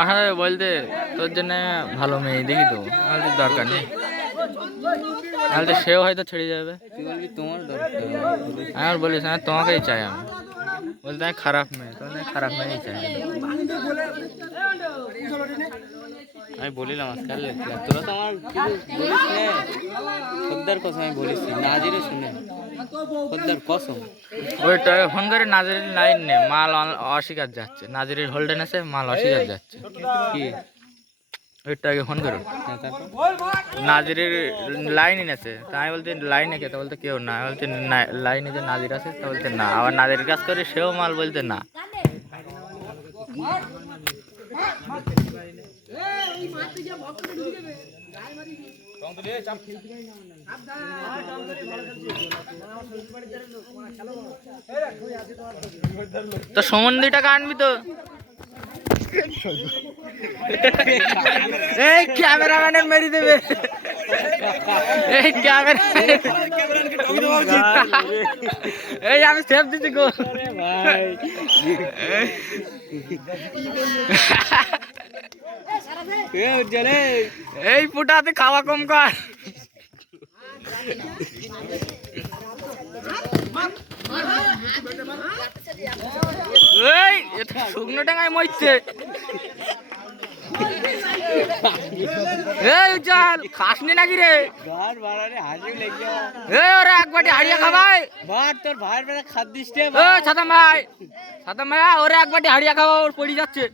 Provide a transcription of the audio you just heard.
আমার বলতে তোর জন্য ভালো মেয়ে দেখি তো, তাহলে দরকার নেই, তাহলে সেও হয়তো ছেড়ে যাবে। তুই বলবি তোমার দরকার, আর বলিস না তোমাকেই চাই আমি, বলতে আমি খারাপ মেয়ে, তোর খারাপ মেয়েই চাই। আমি বলিলাম আজকাল তোরা তো আমার কিছু বলিস না, খদ্দার কসম আমি বলিস নাজিরে শুনে খদ্দার কসম। ওইটা ফোন করে নাজিরের লাইন নে, মাল অস্বীকার যাচ্ছে, নাজিরের হোল্ডেন আছে, মাল অস্বীকার যাচ্ছে। কি ওইটা আগে ফোন করো, হ্যাঁ, তারপর নাজিরের লাইন আছে, তাই বলতে লাইনে কে, তা বলতে কেউ না, বলতে লাইনে যে নাজির আছে, তা বলতে না, আবার নাজিরের কাজ করে সেও মাল বলতে না। তো সম্বন্ধী টাকা আনবি তো, এই ক্যামেরাম্যানের মেরে দেবে, এই ক্যামেরা, এই আমি সেভ দিচ্ছি গো ভাই। এই ফুটাতে খাওয়া কম কর। এই শুকনো টাঙায় মরছে, এই চাল খাসনি নাকি রে, ঘর বাড়ারে হাসি লেগে এই ওরা এক বাটি হাড়িয়া খাবাই, ভাত তোর ভাইয়ের বেলা খাদ দিস রে সাদাম ভাই, সাদাম ভাইয়া ওরা এক বাটি হাড়িয়া খাওয়া, ওর পড়ে যাচ্ছে।